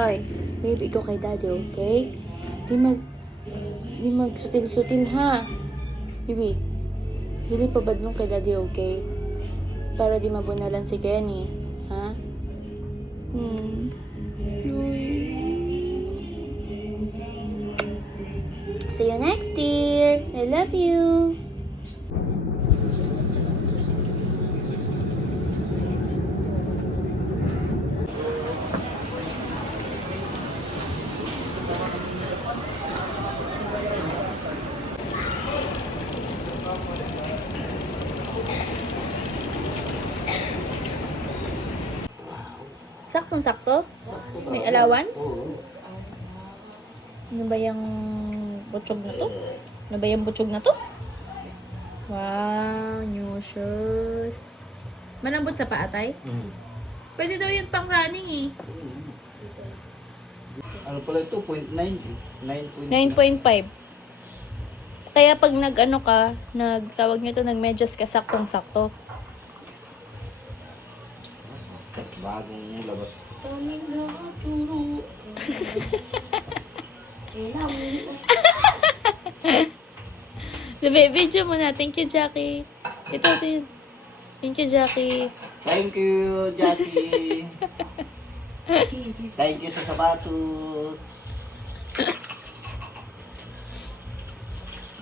Toy, babe, ikaw kay daddy, okay? Di magsutil-sutil, ha? Bibi, dili pa badlong kay daddy, okay? Para di mabunalan si Kenny, ha? See you next year. I love you. Saktong-sakto? May allowance? Ano ba yung butchog na to? Ano ba yung butchog na to? Wow, new shoes. Malambot sa paatay? Pwede daw yun pang running eh. Ano pala ito? 0.9? 9.5. Kaya pag nag-ano ka, nagtawag nyo to, nag-medyas ka saktong-sakto. Bagong labas. Video mo na. Thank you, Jackie. Ito yun. Thank you, Jackie. Thank you, Jackie. Thank you sa sapatos.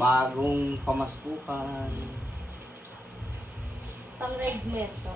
Bagong pamaskukan. Pang regmento.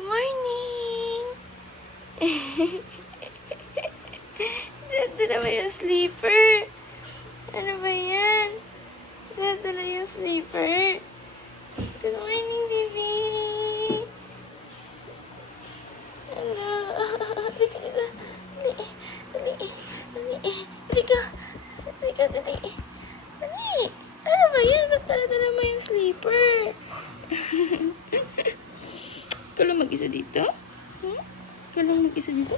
Morning! Dala ba yung sleeper? Ano ba yan? Dala yung sleeper? Good morning, baby! Hello! Dali ka, dali! Dali! Dali ka! Dali ka, dali! Dali! Ano ba yan? Ba't dala mo yung sleeper? Ikaw lang mag-isa dito? Ikaw lang mag-isa dito?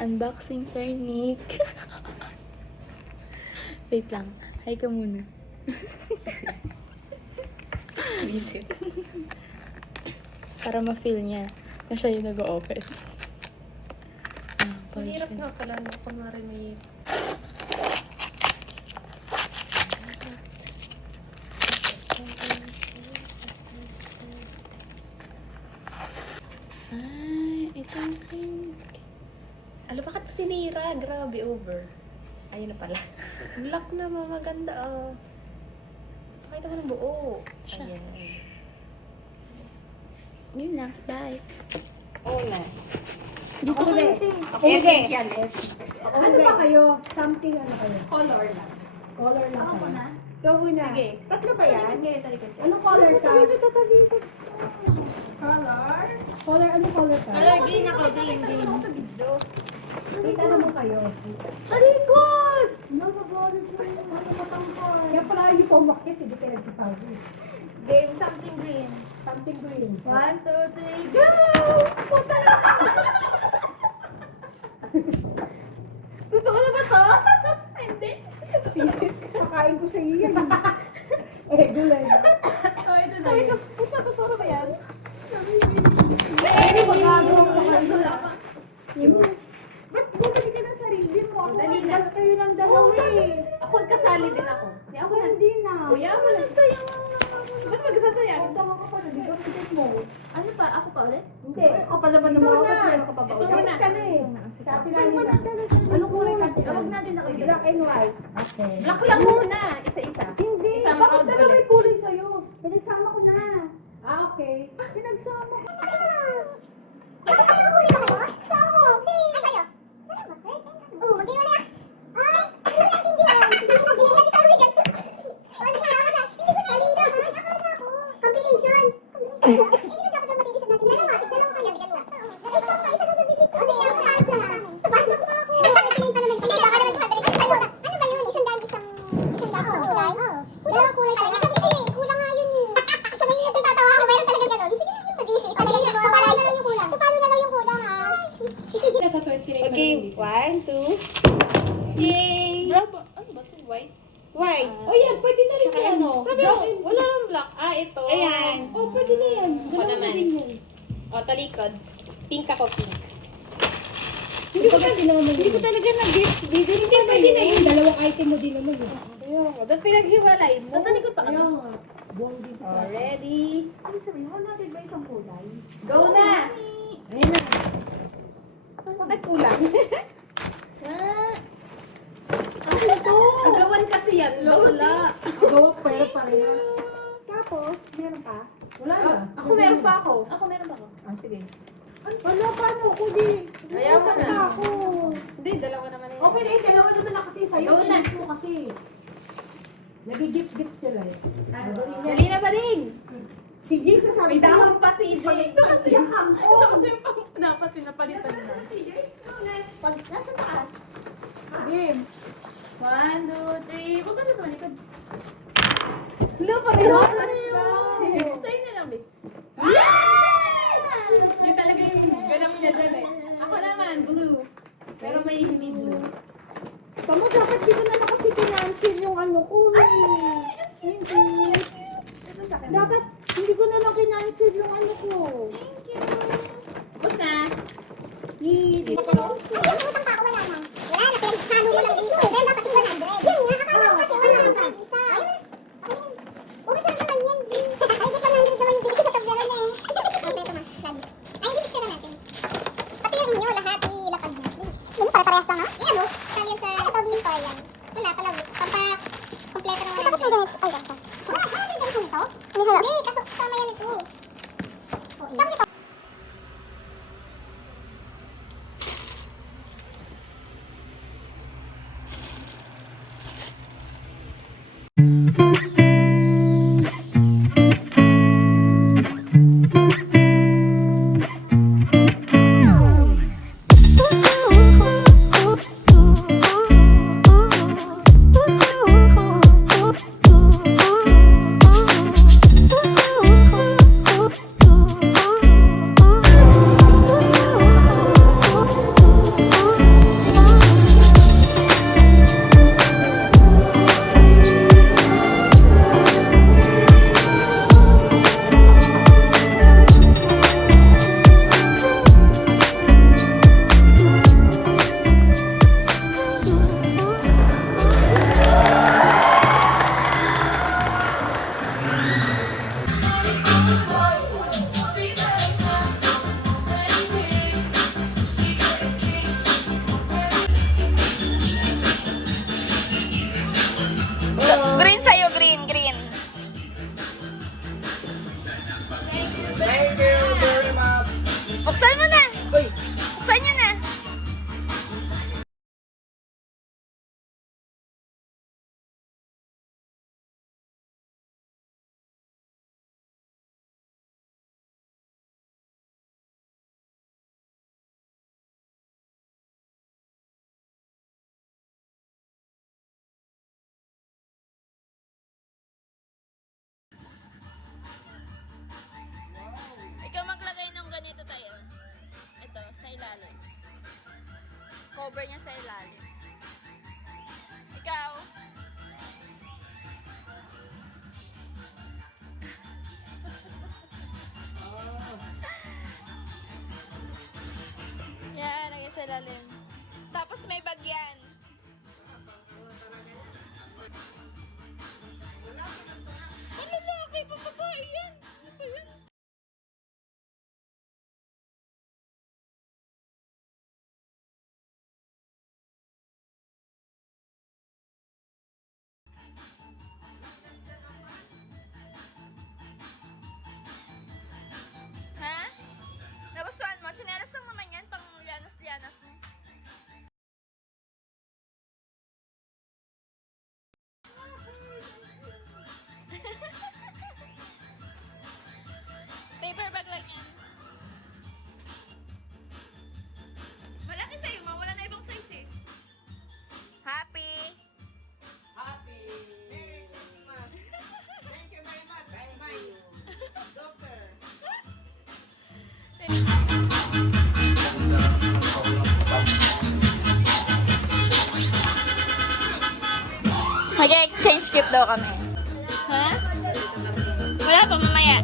Unboxing turnik. Wait lang. Hi ka muna. Para ma-feel niya na siya yung nag-o-open. Ang hirap nga pala na kunwari may... Ay, ito ang turnik. Ano, bakit pa sinira? Grabe, over. Ayun na pala. Lock na, maganda oh. Pakita mo ng buo. Siya. Ayan. Yun na. Bye. Oo na. Dito ka din. Ako F yan, F. Ano ba kayo? Something ano kayo? Color lang. Color lang Ako kayo? na. Ikaw muna. Sige. Tatlo ba yan? Talikod kayo, talikod kayo. Anong color ka? Color? Color, anong color ka? Color green ako, green. Kita naman kayo. Talikod! Nagagalit mo yung ano matangkay. Kaya pala hindi pa umakit, hindi kayo nagsasabi. Game, something green. Something green. 1, 2, 3, go! Puta na! Totoo na ba to? Hindi. Pisip. Kakain ko sa iyo yan. Eh, gulay na. Oh, ito na yun. Puta, totoo na ba yan? Eh, magagawa mo kayo. Ba't bumalik ka ng sarili mo? Ako, Dali na. kayo ng dalawa eh. Ako, kasali din ako. Di ako na. Hindi na. Kuya, mo na sayang. Ba't magsasayang? Ang tama ka pa, nandito ang ticket mo. Ano pa? Ako pa ulit? Hindi. Ako pa naman ng mga kapatid ka pa ba? Ito na. Tapos ka na eh. Sabi Ay, namin wala na. talaga. Anong kulay ka? Huwag natin na kayo. Black and white. Okay. Black lang muna. Isa-isa. Hindi. Isama Bakit out dalawa ulit. may kulay sa'yo? Pinagsama ko na. Ah, okay. Pinagsama ko. Ito, may huli ako. Oo, Okay, 1, 2. Yay! Bravo. Ano ba ito? White? White. Oh, yan. Pwede na rin yan. Sabi mo, wala nang black. Ah, ito. Ayan. Oh, pwede na yan. Ako naman. O, talikod. Pink ako, pink. Hindi ko talaga nag-gift. Hindi pwede na yun. Dalawang item mo din naman. Ayun. Doon pinaghiwalay mo. Talikod pa kami. Oh, ready? Ano sabihin mo natin ba isang kulay? Go na! Ayun na. Bakit kulang? Ano ito? Agawan kasi yan. Wala. Gawa pero parehas. Tapos, meron pa? Wala na. Ako meron pa ako. Ako meron pa ako. Ah, sige. Wala, paano ako di? Ayaw mo na. Ako. Hindi, dalawa naman yun. Okay na yun, dalawa naman na kasi sa'yo. Go na. Gift mo kasi. Nag-gift sila eh. Dali na ba din? Si Jay sasabi May dahon pa si EJ. Ito kasi yung kangkong. Ito kasi yung dapat pinapalitan na. Pag nasa taas. Game. 1, 2, 3. Huwag ka na tumalikod. Hello, pareho. Sa'yo na lang, babe. Yun talaga yung ganap niya dyan eh. Ako naman, blue. Pero may hindi blue. Tama, dapat di ko na kasi kinancel yung ano ko eh. Hindi. Dapat hindi ko na lang kinancel yung ano ko. Thank you. Bus na. Hindi. Green sa'yo, green, green. Thank you very much. Buksan mo na. Uy, Buksan nyo na. Ikaw maglagay ng ganito tayo. Ito, sa ilalim. Cover niya sa ilalim. Ikaw. Yan, lagay sa ilalim. Tapos may bagyan. Ang lalaki, babae yan. Ano ba yan? Ha? Nagustuhan mo? Chinelas lang naman yan, pang lianas-lianas mo. Mag-exchange gift daw kami. Ha? Wala pa, mamaya.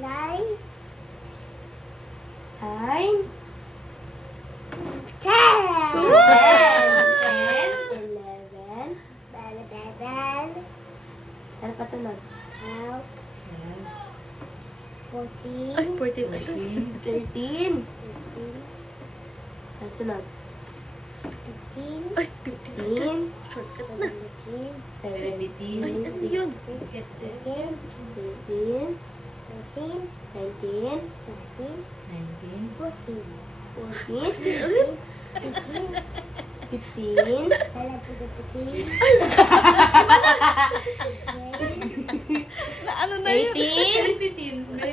9, 10, 11, 11, Ano pa tunod? 12, 14, Ay, 14. 13. 15, Ano sunod? 15, Ay, 15. Shortcut na. 17. Ano yun? 18, 18. 19, 19. 20, 14. 14. Ulit. 15. Alam ko na 15. Na ano na yun? 18. 19. 20.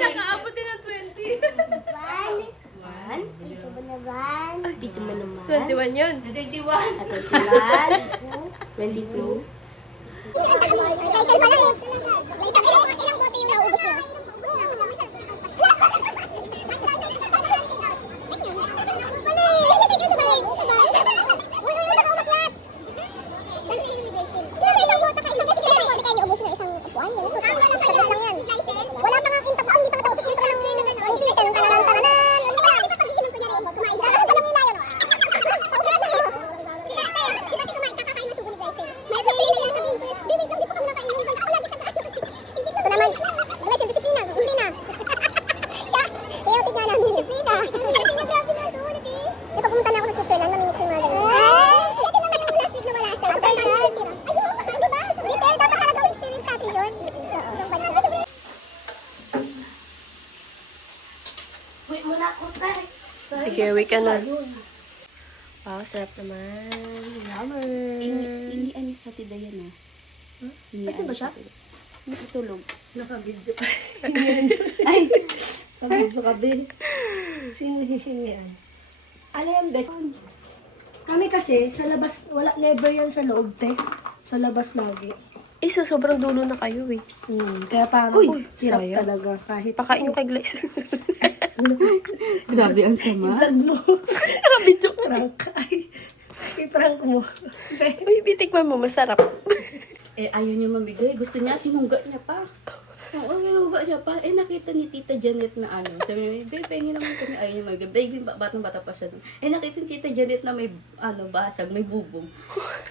Nakaabot din ng 20. 1. Dito ba naman? Dito mo naman. 21 yun. At 21. 22. Wala pa nga intro pa, hindi pa natapos yung intro ng ito naman, wala siyang disiplina. Kaya tignan namin disiplina. Grabe na ito, ulit eh. Pag pumunta na ako sa Switzerland, namimiss ko yung mga ganyan. Dati naman yung last week na wala siya. Ayun, diba? Detail, dapat talaga experience natin yun. Sige, wait ka na. Wow, sarap naman. Yummer. Inian niyo sa tidayan Kasi ba siya? Natutulog. Nakabidyo pa. Ay! Nakabidyo ka, be. Sino hihingian? Ano yan, Bek? Kami kasi, sa labas, wala, never yan sa loob, te. Sa labas lagi. Sa sobrang dulo na kayo eh. Kaya parang, Uy, hirap sayang. talaga. Kahit Pakain yung kay Glace. Grabe ang sama. i-vlog mo. Nakabidyo ko. Prank. Ay, i-prank mo. Be. Uy, bitikman mo, masarap. Ayaw niya mamigay. Gusto niya, sinungga niya pa. Oo, sinungga niya pa. Nakita ni Tita Janet na ano. Sabi niya, babe, pahingin naman kami. Ayaw niya mamigay. Babe, batang-bata pa siya doon. Nakita ni Tita Janet na may, basag, may bubong.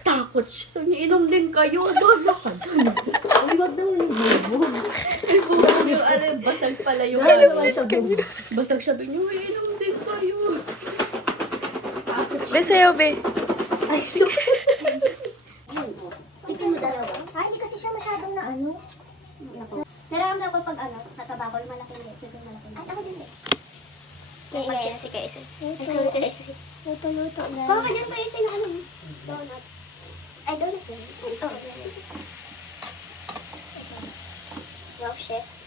Takot siya. Sabi niya, inom din kayo. Baga ka dyan. Ay, wag naman yung bubog. May bubong yung, basag pala yung, Dahil naman sa bubog. basag siya. Sabi niya, inom din kayo. Takot siya. Be, sayo, be. Ay, so, Ito mo dalawa? Hindi kasi siya masyadong na ano. Nararamdaman ko pag nataba ko, malaki ulit. Ay, ako din eh. Kaya si Kaisa. Luto na. Baka dyan pa isa yung ano. Donut. Ay, donut yun. Ito. Wow, chef.